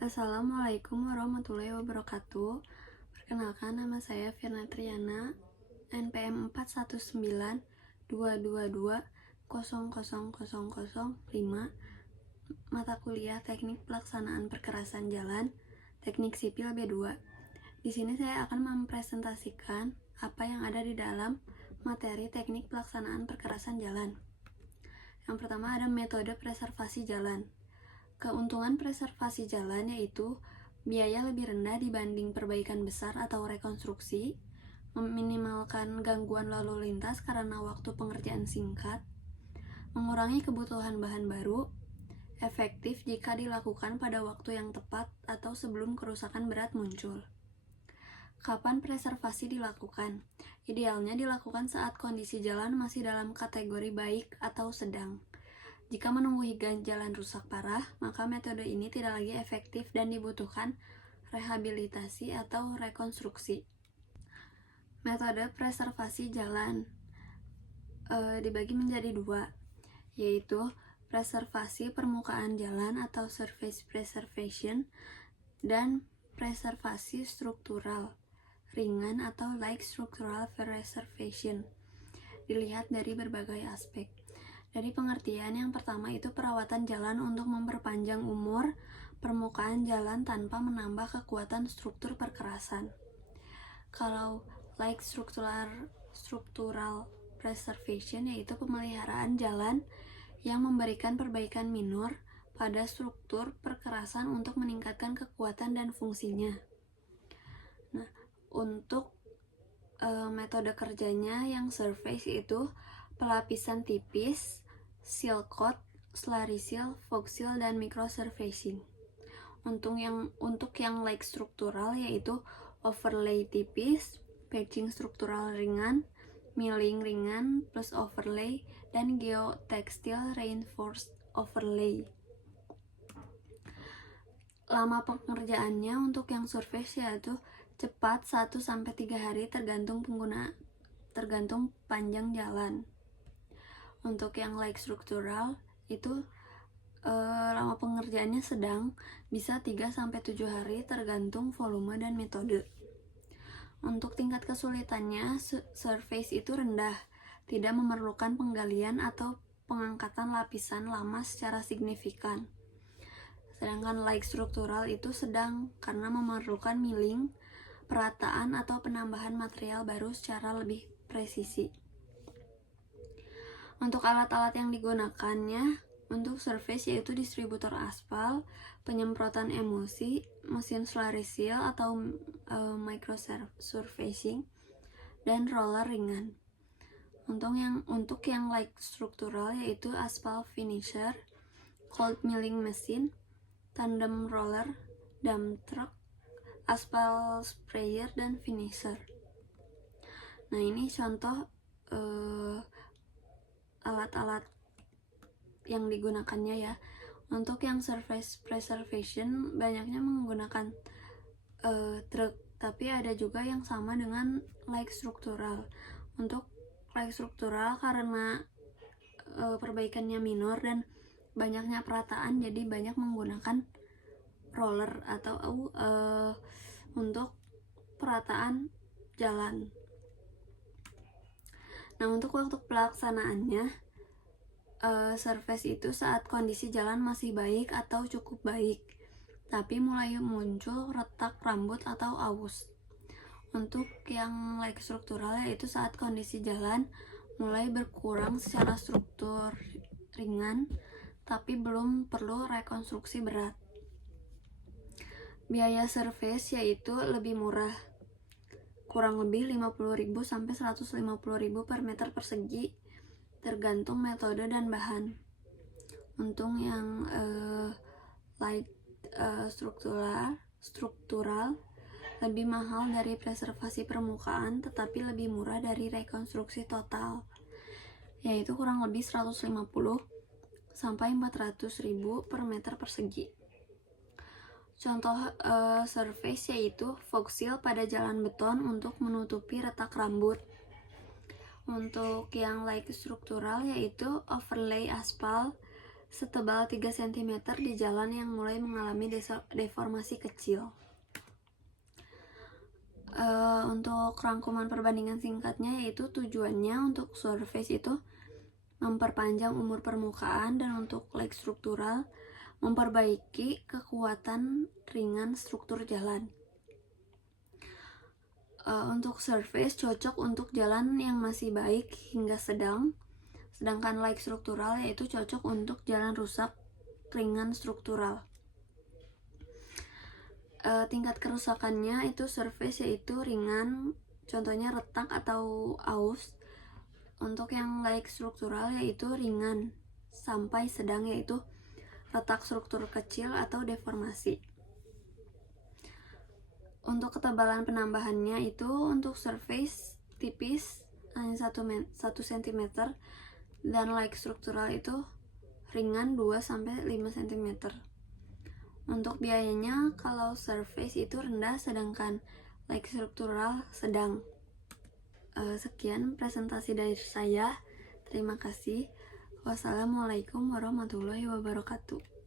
Assalamualaikum warahmatullahi wabarakatuh. Perkenalkan, nama saya Firna Triana, NPM 41922200005, mata kuliah Teknik Pelaksanaan Perkerasan Jalan, Teknik Sipil B2. Di sini saya akan mempresentasikan apa yang ada di dalam materi Teknik Pelaksanaan Perkerasan Jalan. Yang pertama ada metode preservasi jalan. Keuntungan preservasi jalan yaitu biaya lebih rendah dibanding perbaikan besar atau rekonstruksi, meminimalkan gangguan lalu lintas karena waktu pengerjaan singkat, mengurangi kebutuhan bahan baru, efektif jika dilakukan pada waktu yang tepat atau sebelum kerusakan berat muncul. Kapan preservasi dilakukan? Idealnya dilakukan saat kondisi jalan masih dalam kategori baik atau sedang. Jika menunggu hingga jalan rusak parah, maka metode ini tidak lagi efektif dan dibutuhkan rehabilitasi atau rekonstruksi. Metode preservasi jalan dibagi menjadi dua, yaitu preservasi permukaan jalan atau surface preservation dan preservasi struktural ringan atau light structural preservation. Dilihat dari berbagai aspek. Dari pengertian yang pertama itu perawatan jalan untuk memperpanjang umur permukaan jalan tanpa menambah kekuatan struktur perkerasan. Kalau like structural preservation yaitu pemeliharaan jalan yang memberikan perbaikan minor pada struktur perkerasan untuk meningkatkan kekuatan dan fungsinya. Nah, untuk metode kerjanya yang surface itu pelapisan tipis, seal coat, slurry seal, fog seal, dan microsurfacing. Untuk yang light struktural yaitu overlay tipis, patching struktural ringan, milling ringan plus overlay, dan geotextile reinforced overlay. Lama pengerjaannya untuk yang surface yaitu cepat 1-3 hari tergantung panjang jalan. Untuk yang light struktural itu lama pengerjaannya sedang, bisa 3-7 hari tergantung volume dan metode. Untuk tingkat kesulitannya, surface itu rendah, tidak memerlukan penggalian atau pengangkatan lapisan lama secara signifikan. Sedangkan light struktural itu sedang karena memerlukan milling, perataan atau penambahan material baru secara lebih presisi. Untuk alat-alat yang digunakannya untuk surface yaitu distributor aspal, penyemprotan emulsi, mesin slurry seal atau microsurfacing, dan roller ringan. Untuk yang light struktural yaitu aspal finisher, cold milling machine, tandem roller, dump truck, aspal sprayer, dan finisher. Nah, ini contoh alat-alat yang digunakannya ya. Untuk yang surface preservation banyaknya menggunakan truk, tapi ada juga yang sama dengan light struktural. Untuk light struktural karena perbaikannya minor dan banyaknya perataan, jadi banyak menggunakan roller atau untuk perataan jalan. Nah, untuk waktu pelaksanaannya, surface itu saat kondisi jalan masih baik atau cukup baik, tapi mulai muncul retak rambut atau aus. Untuk yang light struktural yaitu saat kondisi jalan mulai berkurang secara struktur ringan, tapi belum perlu rekonstruksi berat. Biaya surface yaitu lebih murah, kurang lebih 50.000 sampai 150.000 per meter persegi tergantung metode dan bahan. Untuk yang light struktural lebih mahal dari preservasi permukaan tetapi lebih murah dari rekonstruksi total, yaitu kurang lebih 150 sampai 400.000 per meter persegi. Contoh surface yaitu fog seal pada jalan beton untuk menutupi retak rambut. Untuk yang light struktural yaitu overlay aspal setebal 3 cm di jalan yang mulai mengalami deformasi kecil. Untuk rangkuman perbandingan singkatnya, yaitu tujuannya untuk surface itu memperpanjang umur permukaan, dan untuk like struktural memperbaiki kekuatan ringan struktur jalan. Untuk surface cocok untuk jalan yang masih baik hingga sedang, sedangkan like struktural yaitu cocok untuk jalan rusak ringan struktural. Tingkat kerusakannya itu surface yaitu ringan, contohnya retak atau aus. Untuk yang like struktural yaitu ringan sampai sedang, yaitu retak struktur kecil atau deformasi. Untuk ketebalan penambahannya itu untuk surface tipis hanya 1 cm, dan like struktural itu ringan 2-5 cm. Untuk biayanya, kalau surface itu rendah sedangkan like struktural sedang. Sekian presentasi dari saya. Terima kasih. Wassalamualaikum warahmatullahi wabarakatuh.